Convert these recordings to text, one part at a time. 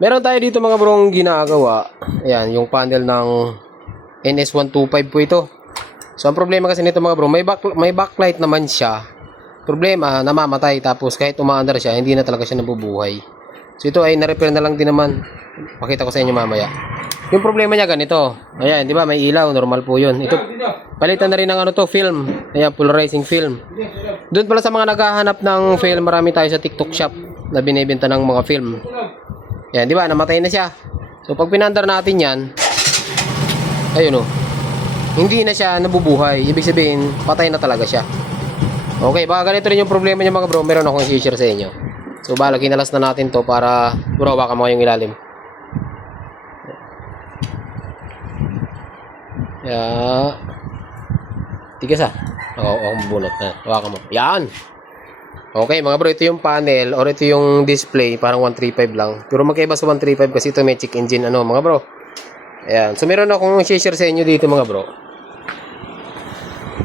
Meron tayo dito mga brong ginagawa. Ayan, yung panel ng NS125 po ito. So, ang problema kasi nito mga bro, may backlight naman siya. Problema, namamatay. Tapos, kahit umaandar siya, hindi na talaga siya nabubuhay. So, ito ay na-repair na lang din naman. Pakita ko sa inyo mamaya. Yung problema niya ganito. Ayan, di ba? May ilaw. Normal po yun. Ito, palitan na rin ng ano to, film. Ayan, polarizing film. Doon pala sa mga naghahanap ng film, marami tayo sa TikTok shop na binibenta ng mga film. Ayan, di ba? Namatay na siya. So, pag pinandar natin yan, ayun o. Hindi na siya nabubuhay. Ibig sabihin, patay na talaga siya. Okay, baka ganito rin yung problema niya mga bro. Meron akong i-share sa inyo. So, bala, kinalas na natin to para bro, baka mo yung ilalim. Yeah. Tigas ah. Ako bunot na. Hawakan mo. Yan. Okay mga bro, ito yung panel or ito yung display. Parang 135 lang. Pero magkaiba sa 135 kasi ito may check engine ano mga bro. Ayan. So, meron akong i-share sa inyo dito mga bro.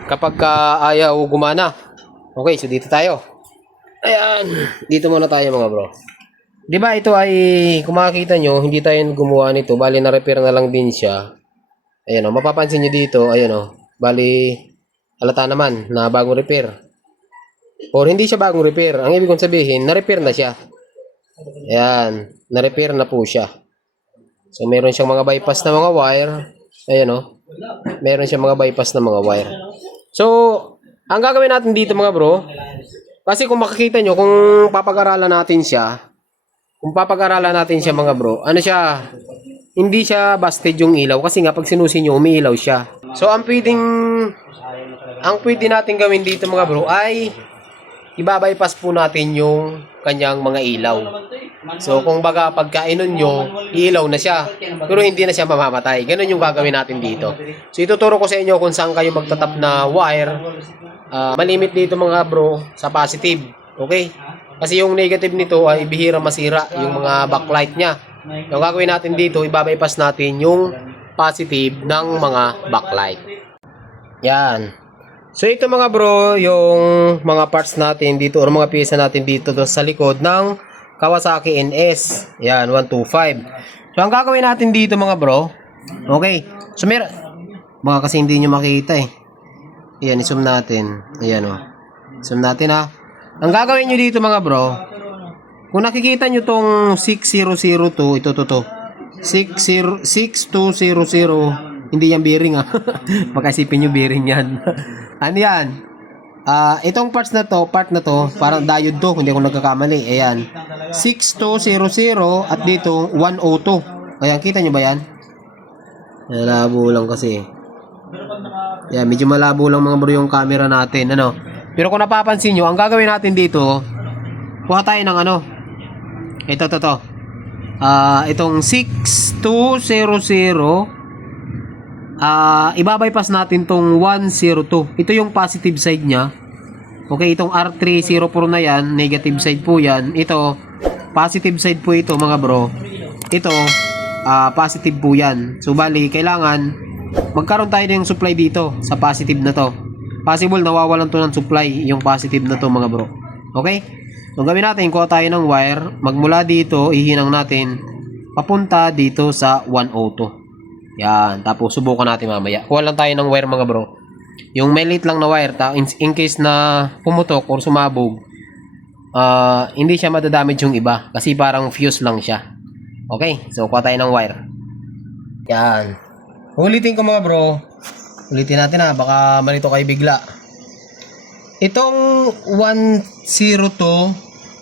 Kapag ayaw gumana. Okay, so dito tayo. Ayan. Dito muna tayo mga bro. Diba ito ay, kung makikita nyo, hindi tayo gumawa nito. Bali, na-repair na lang din siya. Ayan o, mapapansin nyo dito. Ayan o, bali, halata naman na bagong repair. Or hindi siya bagong repair. Ang ibig kong sabihin, na-repair na siya. Ayan, na-repair na po siya. So, meron siyang mga bypass na mga wire. Ayan o. Meron siyang mga bypass na mga wire. So, ang gagawin natin dito mga bro, kasi kung makikita nyo, kung papag-aralan natin siya, mga bro, ano siya, hindi siya busted yung ilaw. Kasi nga, pag sinusin nyo, umiilaw siya. So, ang pwede natin gawin dito mga bro, ay ibabypass po natin yung kanyang mga ilaw. So, kung baga pagkainon nyo, ilaw na siya. Pero hindi na siya mamamatay. Ganun yung gagawin natin dito. So, ituturo ko sa inyo kung saan kayo magtatap na wire. Malimit dito mga bro sa positive. Okay? Kasi yung negative nito ay bihira masira yung mga backlight niya. Yung gagawin natin dito, ibabypass natin yung positive ng mga backlight. Yan. So ito mga bro, yung mga parts natin dito or mga piyesa natin dito sa likod ng Kawasaki NS. Yan, 125. So ang gagawin natin dito mga bro, okay. So baka kasi hindi nyo makita eh. Yan, i-zoom natin. Ayan o. Zoom natin ha. Ang gagawin nyo dito mga bro, kung nakikita nyo tong 6002, ito to. 6200, hindi yan bearing ha. Makasipin nyo bearing yan. Ano yan? Itong part na to, parang diode to, hindi ako nagkakamali. Ayan. 6200 at dito 102. Ayan, kita nyo ba yan? Malabo lang kasi. Ayan, medyo malabo lang mga bro yung camera natin. Ano? Pero kung napapansin nyo, ang gagawin natin dito, kuha tayo ng ano. Ito, to. Itong 6200, ibabypass natin tong 102. Ito yung positive side niya. Okay, itong R304 na yan, negative side po yan. Ito, positive side po ito mga bro. Ito, positive po yan. So, bali, kailangan magkaroon tayo ng supply dito sa positive na to. Possible nawawalan to ng supply yung positive na to mga bro. Okay? So, gawin natin, kuha tayo ng wire. Magmula dito, ihinang natin papunta dito sa 102. Yan. Tapos, subukan natin mamaya. Kuha lang tayo ng wire mga bro. Yung maliit lang na wire, in case na pumutok or sumabog, hindi siya madadamage yung iba. Kasi parang fuse lang siya. Okay? So, kuha tayo ng wire. Yan. Ulitin ko mga bro. Ulitin natin ha. Baka malito kayo bigla. Itong 102,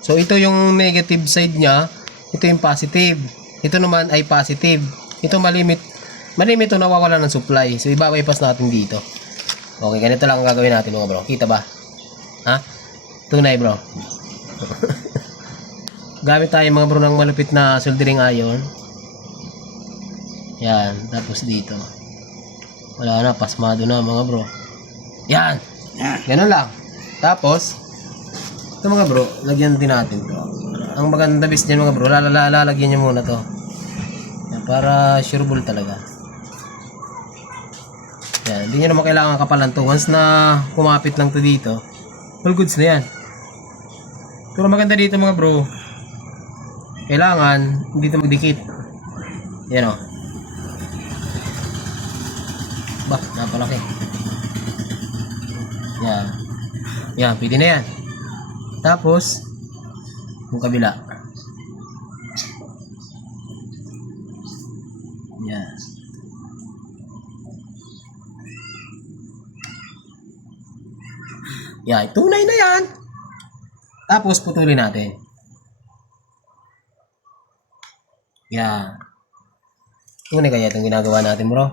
so ito yung negative side niya. Ito yung positive. Ito naman ay positive. Ito malimit to nawawala ng supply. So ibabypass natin dito. Okay, ganito lang ang gagawin natin mga bro. Kita ba? Ha? Tunay bro. Gamit tayo mga bro ng malupit na soldering iron. Yan, tapos dito. Wala na, pasmado na mga bro. Yan. Ganun lang. Tapos, ito mga bro, lagyan din natin to. Ang maganda bis dyan mga bro, lalagyan nyo muna to. Yan, para sureable talaga. Yan, hindi nyo naman kailangan kapalan to. Once na kumapit lang to dito, all goods na yan. Pero maganda dito mga bro, kailangan hindi ito magdikit. Yan o. Bah, napalaki. Yan. Yan, pwede na yan. Tapos, yung kabila. Yan. Yan, tunay na yan. Tapos, putulin natin. Yan. Tunay kaya itong ginagawa natin, bro.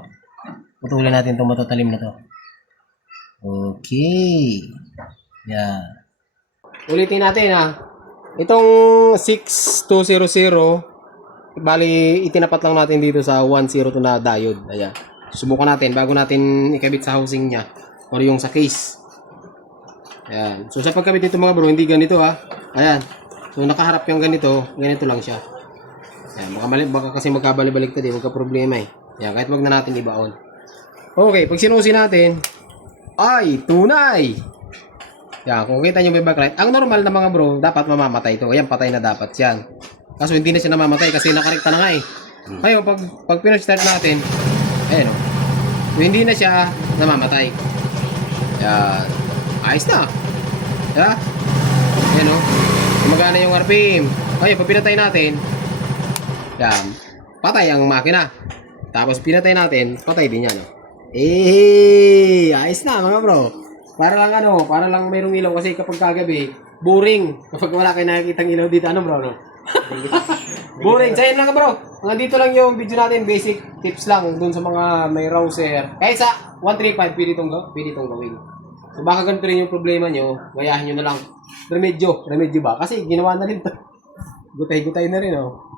Putulin natin itong matatalim na to. Okay. Yan. Ulitin natin ha. Itong 6200, bali itinapat lang natin dito sa 102 na diode. Ayan. Subukan natin bago natin ikabit sa housing niya or yung sa case. Ayan. So sa pagkabit nito mga bro, hindi ganito ha. Ayan. So nakaharap yung ganito lang siya. Ayan. Baka kasi magkabali-baliktad eh, magka problema eh. Ayan. Kahit wag na natin ibaon. Okay, pag sinusi natin, ay tunay. Yan, kung kita nyo may backlight, ang normal na mga bro, dapat mamamatay ito. Ayan, patay na dapat yan. Kaso hindi na siya namamatay kasi nakarekta na nga eh. Ngayon, pag pinag-start natin, ayan o. So, hindi na siya namamatay. Yan. Ayos na. Yan. Ayan o. Gumagana yung RPM. Ayun, pag pinatay natin, yan. Patay ang makina. Tapos pinatay natin, patay din yan o. Ayos na mga bro. Para lang mayroong ilaw kasi kapag kagabi, boring. Kapag wala kayo nakikitang ilaw dito, ano bro, no? Boring. Sa'yo lang bro. Mga dito lang yung video natin, basic tips lang dun sa mga may rouser. Kaya sa 135, pwede itong gawin. So baka ganito rin yung problema nyo, gayahin nyo na lang. Remedyo ba? Kasi ginawa na rin to. Gutay-gutay na rin, oh.